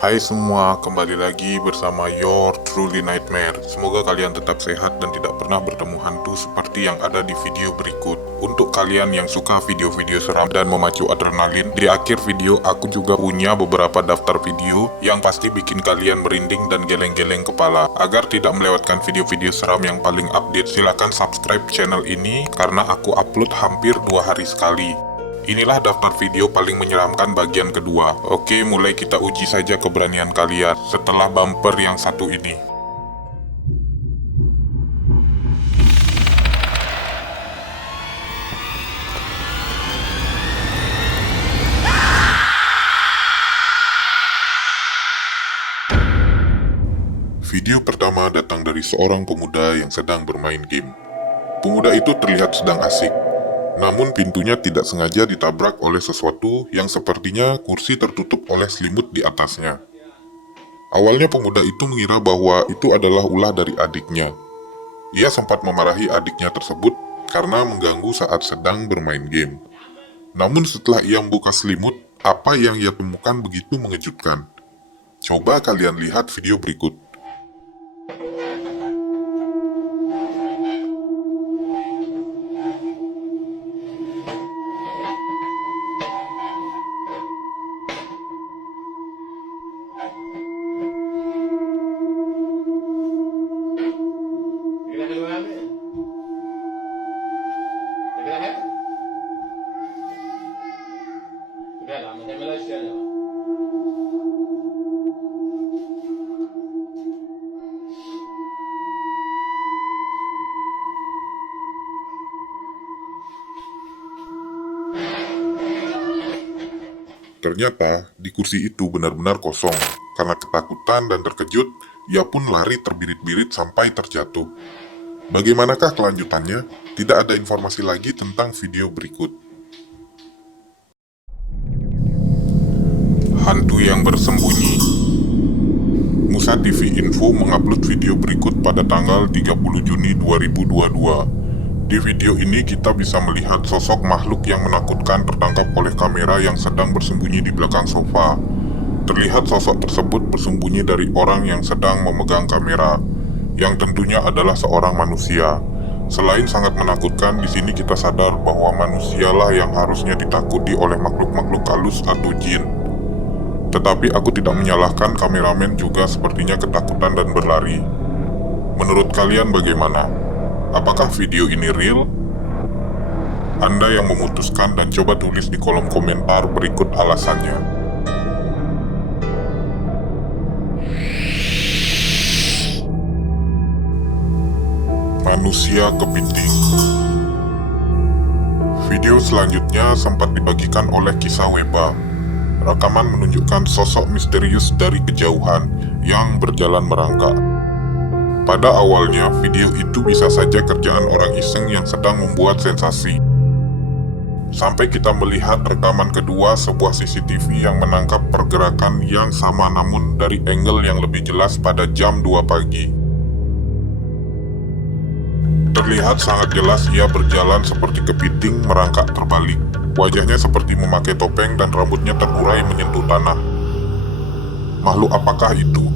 Hai semua, kembali lagi bersama Your Truly Nightmare. Semoga kalian tetap sehat dan tidak pernah bertemu hantu seperti yang ada di video berikut. Untuk kalian yang suka video-video seram dan memacu adrenalin, di akhir video aku juga punya beberapa daftar video yang pasti bikin kalian merinding dan geleng-geleng kepala. Agar tidak melewatkan video-video seram yang paling update, silahkan subscribe channel ini karena aku upload hampir 2 hari sekali. Inilah daftar video paling menyeramkan bagian kedua. Oke, mulai kita uji saja keberanian kalian setelah bumper yang satu ini. Video pertama datang dari seorang pemuda yang sedang bermain game. Pemuda itu terlihat sedang asik. Namun pintunya tidak sengaja ditabrak oleh sesuatu yang sepertinya kursi tertutup oleh selimut di atasnya. Awalnya pemuda itu mengira bahwa itu adalah ulah dari adiknya. Ia sempat memarahi adiknya tersebut karena mengganggu saat sedang bermain game. Namun setelah ia membuka selimut, apa yang ia temukan begitu mengejutkan. Coba kalian lihat video berikut. Ternyata di kursi itu benar-benar kosong. Karena ketakutan dan terkejut, ia pun lari terbirit-birit sampai terjatuh. Bagaimanakah kelanjutannya? Tidak ada informasi lagi tentang video berikut. Hantu yang bersembunyi. Musa TV Info mengupload video berikut pada tanggal 30 Juni 2022. Di video ini kita bisa melihat sosok makhluk yang menakutkan tertangkap oleh kamera yang sedang bersembunyi di belakang sofa. Terlihat sosok tersebut bersembunyi dari orang yang sedang memegang kamera, yang tentunya adalah seorang manusia. Selain sangat menakutkan, di sini kita sadar bahwa manusialah yang harusnya ditakuti oleh makhluk-makhluk halus atau jin. Tetapi aku tidak menyalahkan kameramen juga sepertinya ketakutan dan berlari. Menurut kalian bagaimana? Apakah video ini real? Anda yang memutuskan dan coba tulis di kolom komentar berikut alasannya. Manusia kepiting. Video selanjutnya sempat dibagikan oleh Kisah Weba. Rekaman menunjukkan sosok misterius dari kejauhan yang berjalan merangkak. Pada awalnya, video itu bisa saja kerjaan orang iseng yang sedang membuat sensasi. Sampai kita melihat rekaman kedua sebuah CCTV yang menangkap pergerakan yang sama namun dari angle yang lebih jelas pada jam 2 pagi. Terlihat sangat jelas ia berjalan seperti kepiting merangkak terbalik. Wajahnya seperti memakai topeng dan rambutnya terurai menyentuh tanah. Makhluk apakah itu?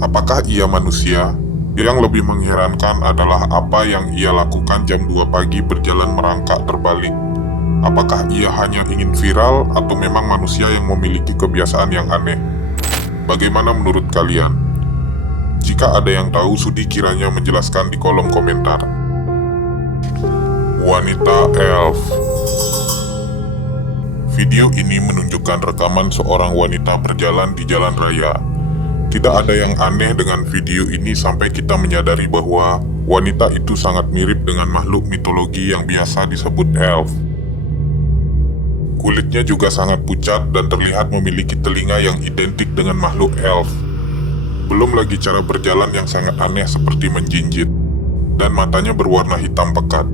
Apakah ia manusia? Yang lebih mengherankan adalah apa yang ia lakukan jam 2 pagi berjalan merangkak terbalik. Apakah ia hanya ingin viral atau memang manusia yang memiliki kebiasaan yang aneh? Bagaimana menurut kalian? Jika ada yang tahu, sudi kiranya menjelaskan di kolom komentar. Wanita Elf. Video ini menunjukkan rekaman seorang wanita berjalan di jalan raya. Tidak ada yang aneh dengan video ini sampai kita menyadari bahwa wanita itu sangat mirip dengan makhluk mitologi yang biasa disebut elf. Kulitnya juga sangat pucat dan terlihat memiliki telinga yang identik dengan makhluk elf. Belum lagi cara berjalan yang sangat aneh seperti menjinjit, dan matanya berwarna hitam pekat.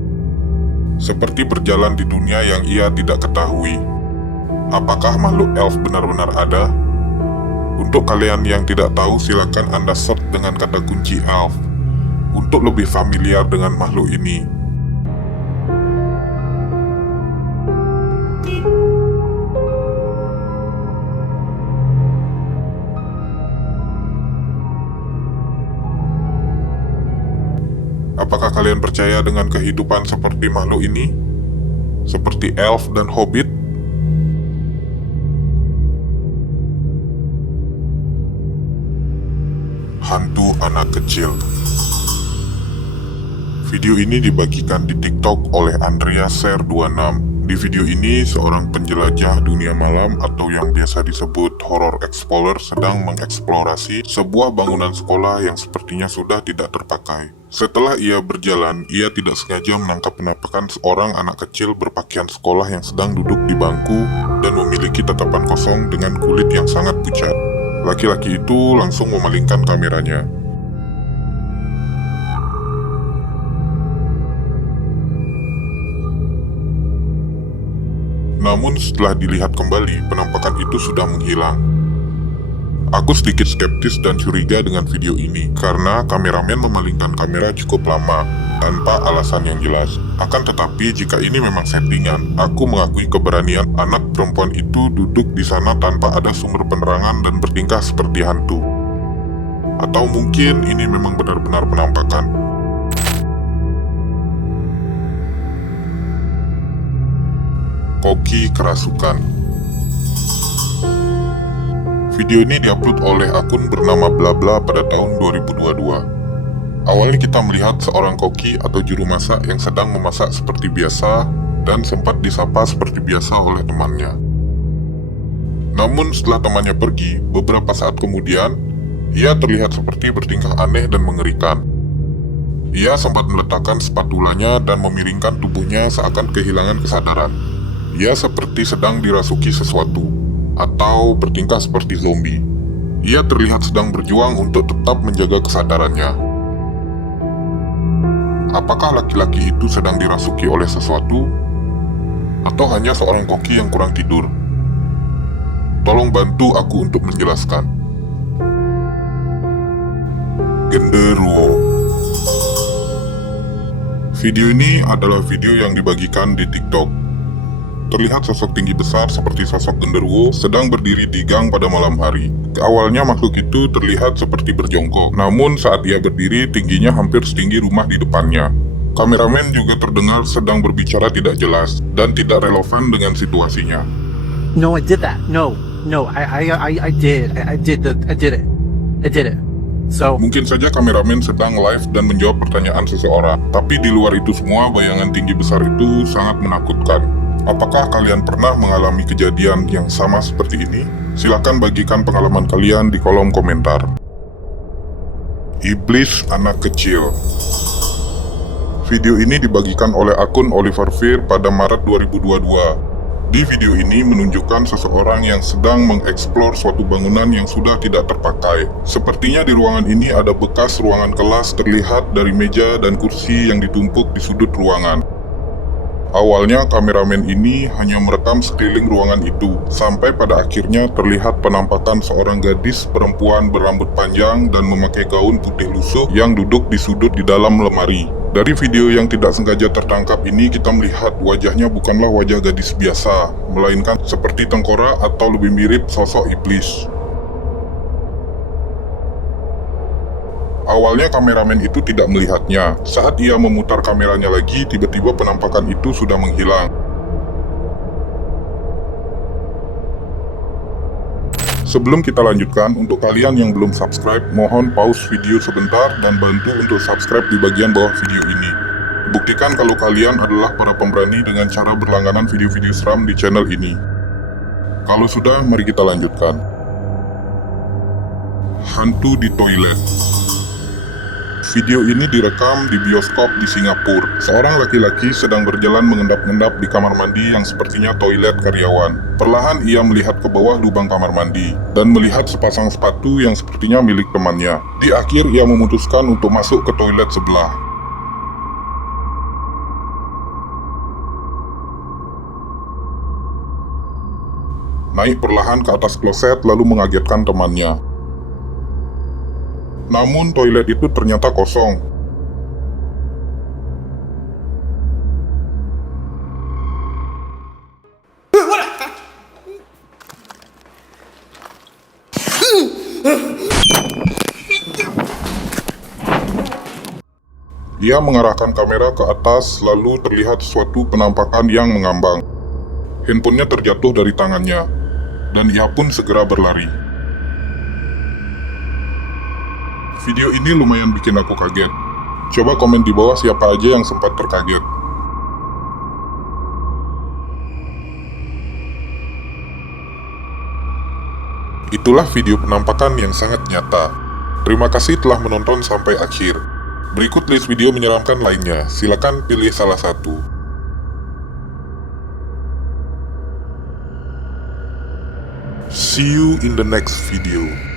Seperti berjalan di dunia yang ia tidak ketahui. Apakah makhluk elf benar-benar ada? Untuk kalian yang tidak tahu, silakan Anda search dengan kata kunci elf untuk lebih familiar dengan makhluk ini. Apakah kalian percaya dengan kehidupan seperti makhluk ini? Seperti elf dan hobbit? Hantu anak kecil. Video ini dibagikan di TikTok oleh Andreaser26. Di video ini, seorang penjelajah dunia malam atau yang biasa disebut horror explorer sedang mengeksplorasi sebuah bangunan sekolah yang sepertinya sudah tidak terpakai. Setelah ia berjalan, ia tidak sengaja menangkap penampakan seorang anak kecil berpakaian sekolah yang sedang duduk di bangku dan memiliki tatapan kosong dengan kulit yang sangat pucat. Laki-laki itu langsung memalingkan kameranya. Namun setelah dilihat kembali, penampakan itu sudah menghilang. Aku sedikit skeptis dan curiga dengan video ini, karena kameramen memalingkan kamera cukup lama, tanpa alasan yang jelas. Akan tetapi, jika ini memang settingan, aku mengakui keberanian anak perempuan itu duduk di sana tanpa ada sumber penerangan dan bertingkah seperti hantu. Atau mungkin ini memang benar-benar penampakan. Koki kerasukan. Video ini diupload oleh akun bernama Blabla pada tahun 2022. Awalnya kita melihat seorang koki atau juru masak yang sedang memasak seperti biasa dan sempat disapa seperti biasa oleh temannya. Namun setelah temannya pergi, beberapa saat kemudian, ia terlihat seperti bertingkah aneh dan mengerikan. Ia sempat meletakkan spatulanya dan memiringkan tubuhnya seakan kehilangan kesadaran. Ia seperti sedang dirasuki sesuatu, atau bertingkah seperti zombie. Ia terlihat sedang berjuang untuk tetap menjaga kesadarannya. Apakah laki-laki itu sedang dirasuki oleh sesuatu? Atau hanya seorang koki yang kurang tidur? Tolong bantu aku untuk menjelaskan. Genderuwo. Video ini adalah video yang dibagikan di TikTok. Terlihat sosok tinggi besar seperti sosok genderuwo sedang berdiri di gang pada malam hari. Awalnya makhluk itu terlihat seperti berjongkok, namun saat ia berdiri tingginya hampir setinggi rumah di depannya. Kameramen juga terdengar sedang berbicara tidak jelas dan tidak relevan dengan situasinya. No, I did that. No, I did it. So, Mungkin saja kameramen sedang live dan menjawab pertanyaan seseorang, tapi di luar itu semua bayangan tinggi besar itu sangat menakutkan. Apakah kalian pernah mengalami kejadian yang sama seperti ini? Silakan bagikan pengalaman kalian di kolom komentar. Iblis anak kecil. Video ini dibagikan oleh akun Oliver Fear pada Maret 2022. Di video ini menunjukkan seseorang yang sedang mengeksplor suatu bangunan yang sudah tidak terpakai. Sepertinya di ruangan ini ada bekas ruangan kelas terlihat dari meja dan kursi yang ditumpuk di sudut ruangan. Awalnya kameramen ini hanya merekam sekeliling ruangan itu, sampai pada akhirnya terlihat penampakan seorang gadis perempuan berambut panjang dan memakai gaun putih lusuh yang duduk di sudut di dalam lemari. Dari video yang tidak sengaja tertangkap ini kita melihat wajahnya bukanlah wajah gadis biasa, melainkan seperti tengkorak atau lebih mirip sosok iblis. Awalnya kameramen itu tidak melihatnya. Saat ia memutar kameranya lagi, tiba-tiba penampakan itu sudah menghilang. Sebelum kita lanjutkan, untuk kalian yang belum subscribe, mohon pause video sebentar dan bantu untuk subscribe di bagian bawah video ini. Buktikan kalau kalian adalah para pemberani dengan cara berlangganan video-video seram di channel ini. Kalau sudah, mari kita lanjutkan. Hantu di toilet. Video ini direkam di bioskop di Singapura. Seorang laki-laki sedang berjalan mengendap-endap di kamar mandi yang sepertinya toilet karyawan. Perlahan ia melihat ke bawah lubang kamar mandi dan melihat sepasang sepatu yang sepertinya milik temannya. Di akhir ia memutuskan untuk masuk ke toilet sebelah. Naik perlahan ke atas kloset lalu mengagetkan temannya. Namun toilet itu ternyata kosong. Ia mengarahkan kamera ke atas, lalu terlihat suatu penampakan yang mengambang. Handphonenya terjatuh dari tangannya, dan ia pun segera berlari. Video ini lumayan bikin aku kaget. Coba komen di bawah siapa aja yang sempat terkaget. Itulah video penampakan yang sangat nyata. Terima kasih telah menonton sampai akhir. Berikut list video menyeramkan lainnya, silakan pilih salah satu. See you in the next video.